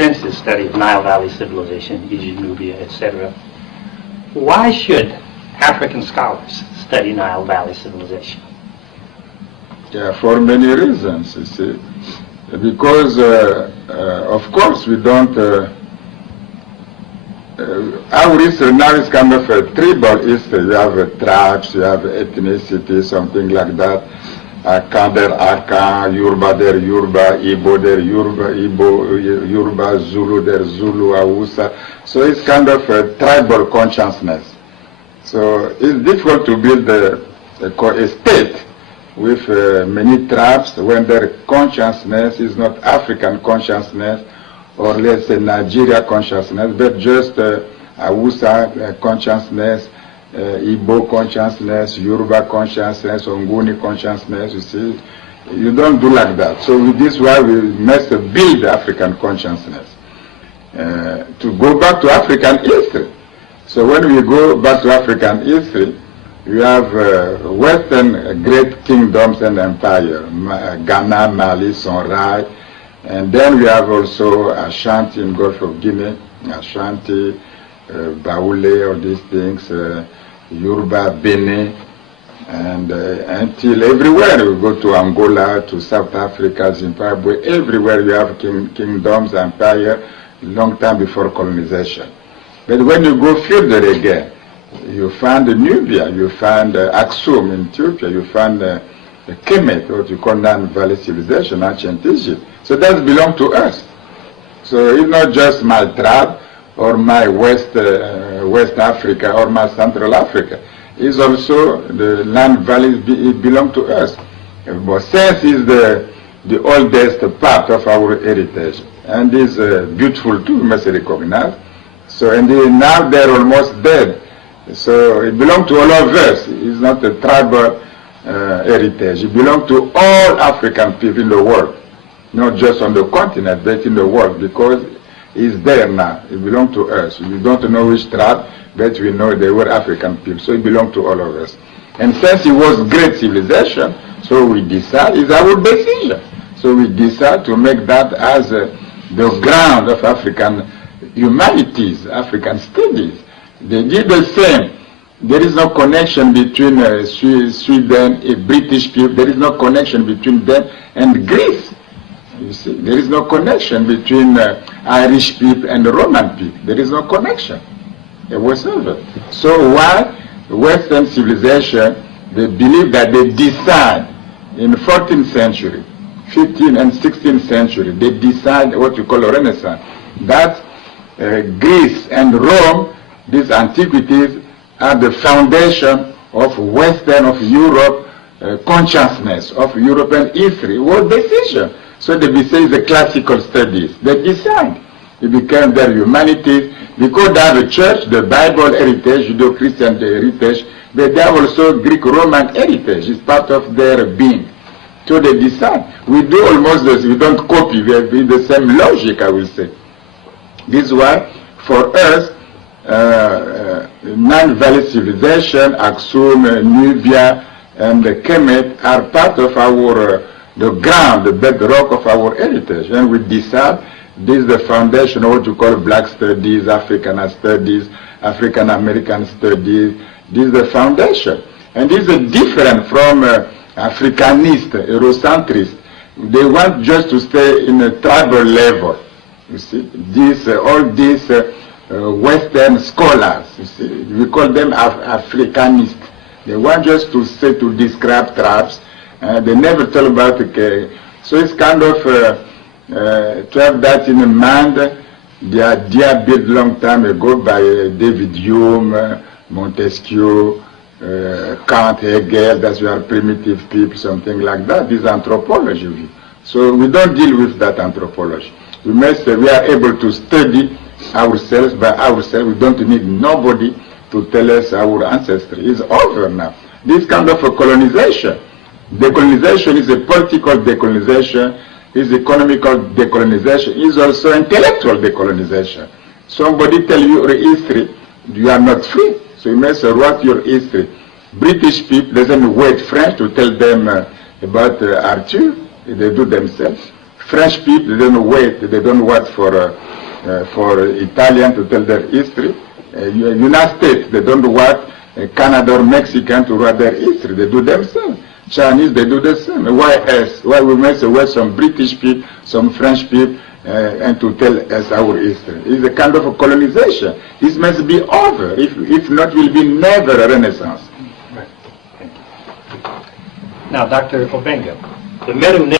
extensive study of Nile Valley civilization, Egypt, Nubia, etc. Why should African scholars study Nile Valley civilization? Yeah, for many reasons, you see. Because, of course, we don't... our history now is kind of a tribal history. You have tribes, you have ethnicity, something like that. Akan der Akan, Yoruba der Yoruba, Igbo der Yoruba, Igbo, Yoruba, Zulu der Zulu, Hausa. So it's kind of a tribal consciousness. So it's difficult to build a state with many tribes when their consciousness is not African consciousness, or let's say Nigeria consciousness, but just Hausa consciousness, Igbo consciousness, Yoruba consciousness, Ongoni consciousness, you see. You don't do like that. So this is why we must build African consciousness. To go back to African history. So when we go back to African history, we have Western great kingdoms and empire, Ghana, Mali, Songhai, and then we have also Ashanti in Gulf of Guinea, Ashanti, Baoulé, all these things, Yoruba, Benin, and until everywhere we go to Angola, to South Africa, Zimbabwe, everywhere you have kingdoms, empire, long time before colonization. But when you go further again, you find Nubia, you find Aksum in Ethiopia, you find Kemet, what you call Nile Valley civilization, ancient Egypt. So that belongs to us. So it's not just my tribe or my West Africa or my Central Africa. It's also the land valleys, it belongs to us. But since is the oldest part of our heritage, and is beautiful too, we must recognize. So and now they're almost dead. So it belongs to all of us. It's not a tribal heritage. It belongs to all African people in the world, not just on the continent, but in the world, because it's there now. It belongs to us. We don't know which tribe, but we know they were African people. So it belongs to all of us. And since it was great civilization, so we decide, it's our decision. So we decide to make that as the ground of African humanities, African studies. They did the same. There is no connection between Sweden, British people. There is no connection between them and Greece. You see, there is no connection between Irish people and Roman people. There is no connection whatsoever. So why Western civilization, they believe that they decide in the 14th century, 15th and 16th century, they decide what you call a Renaissance, that Greece and Rome, these antiquities, are the foundation of Western, of Europe, consciousness, of European history. What decision? So they say the classical studies. They decide. It became their humanities, because they have a church, the Bible heritage, Judeo-Christian heritage, but they have also Greek-Roman heritage. It's part of their being. So they decide. We do almost this. We don't copy. We have the same logic, I will say. This is why, for us, Nile Valley civilization, Aksum, Nubia, and Kemet are part of our, the ground, the bedrock of our heritage. And we decide this is the foundation of what you call Black studies, African studies, African American studies. This is the foundation. And this is different from Africanist, Eurocentrist. They want just to stay in a tribal level. You see, this, all these Western scholars, you see, we call them Africanists. They want just to say, to describe tribes. They never tell about so it's kind of to have that in mind. The idea built long time ago by David Hume, Montesquieu, Kant, Hegel, that we are primitive people, something like that. This is anthropology. So we don't deal with that anthropology. We are able to study ourselves by ourselves. We don't need nobody to tell us our ancestry. It's over now. This kind of a colonization. Decolonization is a political decolonization, is economical decolonization, is also intellectual decolonization. Somebody tell you your history, you are not free. So you must write your history. British people doesn't wait French to tell them about Arthur. They do themselves. French people, they don't wait for for Italian to tell their history. United States, they don't want Canada or Mexican to write their history. They do themselves. Chinese, they do the same. Why us? Why we must away some British people, some French people, and to tell us our history? It's a kind of a colonization. This must be over. If not, will be never a renaissance. Right. Now, Dr. Obenga, the Meru